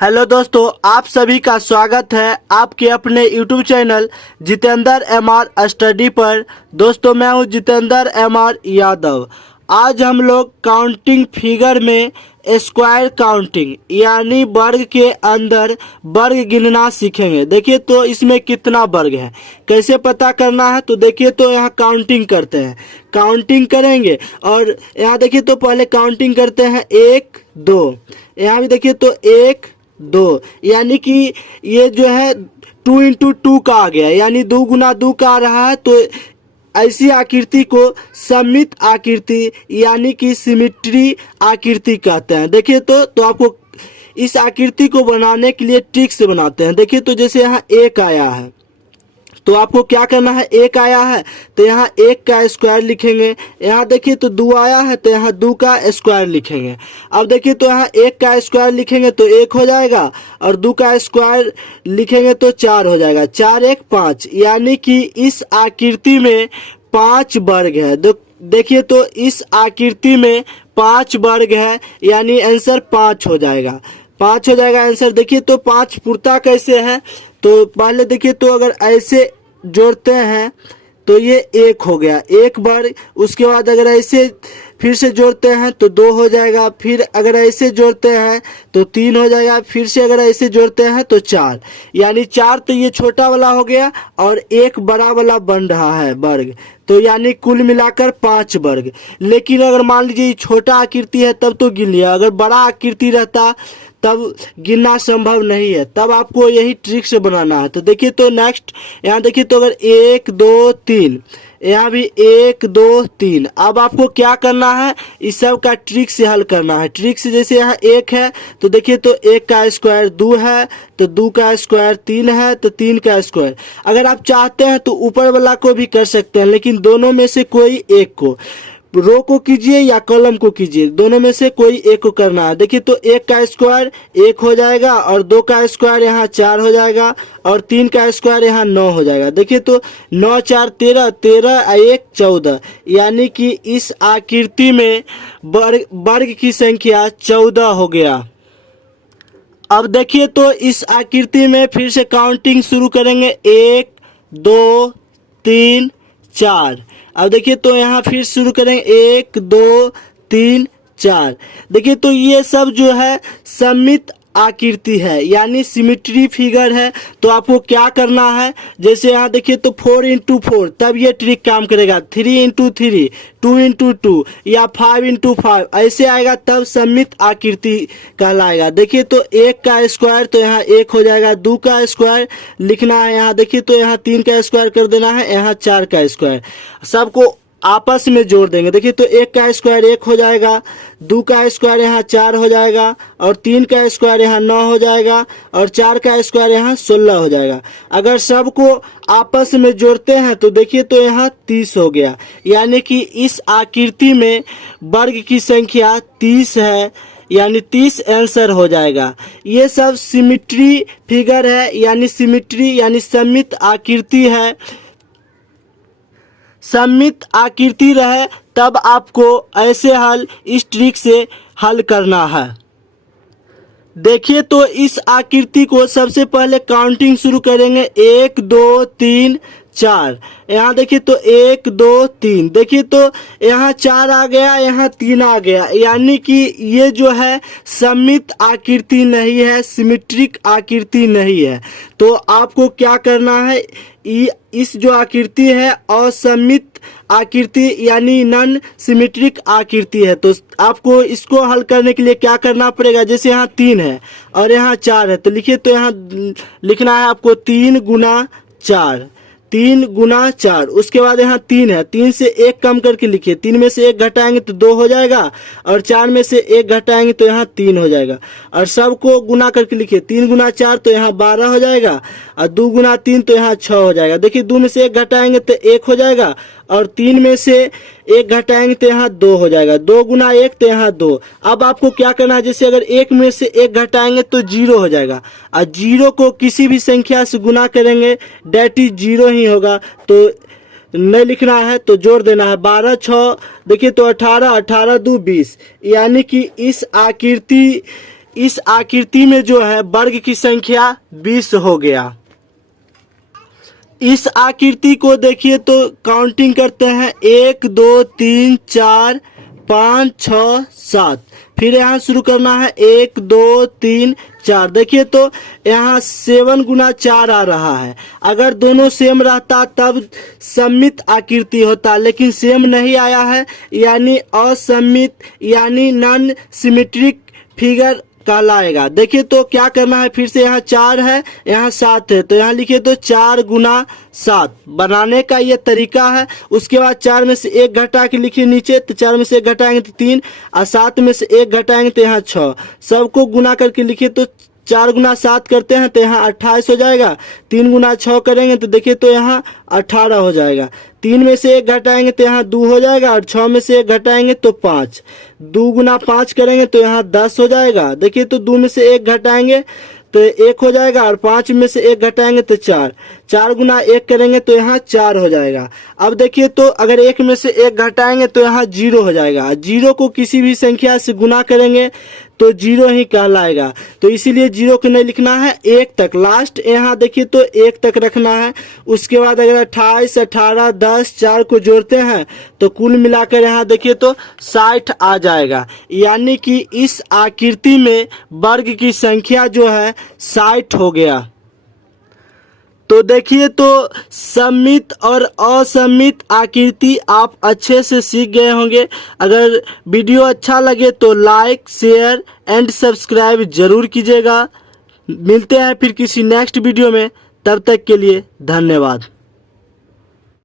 Hello दोस्तों, आप सभी का स्वागत है आपके अपने YouTube channel Jitendra MR study पर। दोस्तों, मैं हूं जितेंद्र MR यादव। आज हम लोग काउंटिंग फिगर में स्क्वायर काउंटिंग यानी वर्ग के अंदर वर्ग गिनना सीखेंगे। देखिए तो इसमें कितना वर्ग है, कैसे पता करना है। तो देखिए तो यहाँ काउंटिंग करते हैं, काउंटिंग करेंगे और यहाँ देखिए तो पहले काउंटिंग करते हैं 1 2। यहाँ भी देखिए तो 1 2 यानी कि ये जो है 2 इंटू 2 का आ गया, यानी 2 गुना 2 का आ रहा है। तो ऐसी आकृति को सममित आकृति यानी कि सिमेट्री आकृति कहते हैं। देखिए तो आपको इस आकृति को बनाने के लिए ट्रिक से बनाते हैं। देखिए तो जैसे यहाँ 1 आया है तो आपको क्या करना है, 1 आया है तो यहाँ 1 का स्क्वायर लिखेंगे। यहाँ देखिए तो 2 आया है तो यहाँ 2 का स्क्वायर लिखेंगे। अब देखिए तो यहाँ 1 का स्क्वायर लिखेंगे तो 1 हो जाएगा और 2 का स्क्वायर लिखेंगे तो 4 हो जाएगा। 4 1 5 यानी कि इस आकृति में 5 वर्ग है। देखिए तो इस आकृति में 5 वर्ग है, यानी आंसर 5 हो जाएगा। 5 हो जाएगा आंसर। देखिए तो 5 पुरता कैसे है, तो पहले देखिए तो अगर ऐसे जोड़ते हैं तो ये 1 हो गया, 1 वर्ग। उसके बाद अगर ऐसे फिर से जोड़ते हैं तो 2 हो जाएगा। फिर अगर ऐसे जोड़ते हैं तो 3 हो जाएगा। फिर से अगर ऐसे जोड़ते हैं तो 4, यानी 4 तो ये छोटा वाला हो गया और 1 बड़ा वाला बन रहा है वर्ग। तो यानी कुल मिलाकर 5 वर्ग। लेकिन अगर मान लीजिए छोटा आकृति है तब तो गिन लिया, अगर बड़ा आकृति रहता तब गिनना संभव नहीं है। तब आपको यही ट्रिक से बनाना है। तो देखिए तो नेक्स्ट यहाँ देखिए तो अगर 1 2 3, यहाँ भी 1 2 3। अब आपको क्या करना है, इस सब का ट्रिक से हल करना है। ट्रिक से जैसे यहाँ 1 है तो देखिए तो 1 का स्क्वायर 2 है तो 2 का स्क्वायर 3 है तो 3 का स्क्वायर। अगर आप चाहते हैं तो ऊपर वाला को भी कर सकते हैं, लेकिन दोनों में से कोई एक को, रो को कीजिए या कॉलम को कीजिए, दोनों में से कोई एक को करना है। देखिए तो 1 का स्क्वायर 1 हो जाएगा और 2 का स्क्वायर यहाँ 4 हो जाएगा और 3 का स्क्वायर यहाँ 9 हो जाएगा। देखिए तो 9 4 13, 13 1 14, यानी कि इस आकृति में वर्ग की संख्या 14 हो गया। अब देखिए तो इस आकृति में फिर से काउंटिंग शुरू करेंगे, 1 2 3 4। अब देखिए तो यहाँ फिर शुरू करेंगे 1 2 3 4। देखिए तो ये सब जो है सममित आकृति है यानी सिमेट्री फिगर है। तो आपको क्या करना है, जैसे यहाँ देखिए तो 4 इंटू 4, तब ये ट्रिक काम करेगा। 3 इंटू 3, 2 इंटू 2 या 5 इंटू 5 ऐसे आएगा तब सममित आकृति कहलाएगा। देखिए तो 1 का स्क्वायर तो यहाँ 1 हो जाएगा। 2 का स्क्वायर लिखना है, यहाँ देखिए तो यहाँ 3 का स्क्वायर कर देना है, यहाँ 4 का स्क्वायर। सबको आपस में जोड़ देंगे। देखिए तो 1 का स्क्वायर 1 हो जाएगा, 2 का स्क्वायर यहाँ 4 हो जाएगा और 3 का स्क्वायर यहाँ 9 हो जाएगा और 4 का स्क्वायर यहाँ 16 हो जाएगा। अगर सबको आपस में जोड़ते हैं तो देखिए तो यहाँ 30 हो गया, यानी कि इस आकृति में वर्ग की संख्या 30 है, यानी 30 आंसर हो जाएगा। ये सब सिमेट्री फिगर है यानी सिमेट्री यानी सममित आकृति है। सममित आकृति रहे तब आपको ऐसे हल इस ट्रिक से हल करना है। देखिए तो इस आकृति को सबसे पहले काउंटिंग शुरू करेंगे, 1 2 3 4। यहाँ देखिए तो 1 2 3, देखिए तो यहाँ 4 आ गया, यहाँ 3 आ गया, यानी कि ये जो है सममित आकृति नहीं है, सिमेट्रिक आकृति नहीं है। तो आपको क्या करना है, इस जो आकृति है असममित आकृति यानी नॉन सिमेट्रिक आकृति है। तो आपको इसको हल करने के लिए क्या करना पड़ेगा, जैसे यहाँ 3 है और यहाँ 4 है तो लिखिए तो यहाँ लिखना है आपको 3 गुना 4, 3 गुना 4। उसके बाद यहाँ 3 है, 3 से 1 कम करके लिखिए, 3 में से 1 घटाएंगे तो 2 हो जाएगा और 4 में से 1 घटाएंगे तो यहाँ 3 हो जाएगा। और सबको गुना करके लिखिए, 3 गुना 4 तो यहाँ 12 हो जाएगा और 2 गुना 3 तो यहाँ 6 हो जाएगा। देखिए 2 में से 1 घटाएंगे तो 1 हो जाएगा और 3 में से 1 घटाएंगे तो यहाँ 2 हो जाएगा। 2 गुना 1 तो यहाँ 2। अब आपको क्या करना है, जैसे अगर 1 में से 1 घटाएंगे तो 0 हो जाएगा और 0 को किसी भी संख्या से गुना करेंगे डेट इज 0 ही होगा। तो नहीं लिखना है तो जोड़ देना है, 12 6 देखिए तो 18, 18 2 20, यानी कि इस आकृति इस आकृति में जो है वर्ग की संख्या 20 हो गया। इस आकृति को देखिए तो काउंटिंग करते हैं 1 2 3 4 5 6 7। फिर यहाँ शुरू करना है 1 2 3 4। देखिए तो यहाँ 7 गुना 4 आ रहा है। अगर दोनों सेम रहता तब सममित आकृति होता, लेकिन सेम नहीं आया है, यानी असममित यानी नॉन सिमेट्रिक फिगर कहलाएगा। देखिए तो क्या करना है, फिर से यहाँ 4 है, यहाँ 7 है, तो यहाँ लिखिए तो 4 गुना 7 बनाने का ये तरीका है। उसके बाद 4 में से 1 घटा के लिखिए नीचे, तो 4 में से 1 घटाएंगे तो 3 और 7 में से 1 घटाएंगे तो यहाँ 6। सबको गुना करके लिखिए तो 4 गुना 7 करते हैं तो यहाँ 28 हो जाएगा। 3 गुना 6 करेंगे तो देखिए तो यहाँ 18 हो जाएगा। 3 में से 1 घटाएंगे तो यहाँ 2 हो जाएगा और 6 में से 1 घटाएंगे तो 5। 2 गुना 5 करेंगे तो यहाँ 10 हो जाएगा। देखिए तो 2 में से 1 घटाएंगे तो 1 हो जाएगा और 5 में से 1 घटाएंगे तो 4। 4 गुना 1 करेंगे तो यहाँ 4 हो जाएगा। अब देखिए तो अगर 1 में से 1 घटाएंगे तो यहाँ 0 हो जाएगा। 0 को किसी भी संख्या से गुना करेंगे तो 0 ही कहलाएगा, तो इसीलिए 0 को नहीं लिखना है, 1 तक लास्ट यहाँ देखिए तो 1 तक रखना है। उसके बाद अगर 28 18 10 4 को जोड़ते हैं तो कुल मिलाकर यहाँ देखिए तो 60 आ जाएगा। यानी कि इस आकृति में वर्ग की संख्या जो है 60 हो गया। तो देखिए तो सममित और असममित आकृति आप अच्छे से सीख गए होंगे। अगर वीडियो अच्छा लगे तो लाइक शेयर एंड सब्सक्राइब जरूर कीजिएगा। मिलते हैं फिर किसी नेक्स्ट वीडियो में, तब तक के लिए धन्यवाद।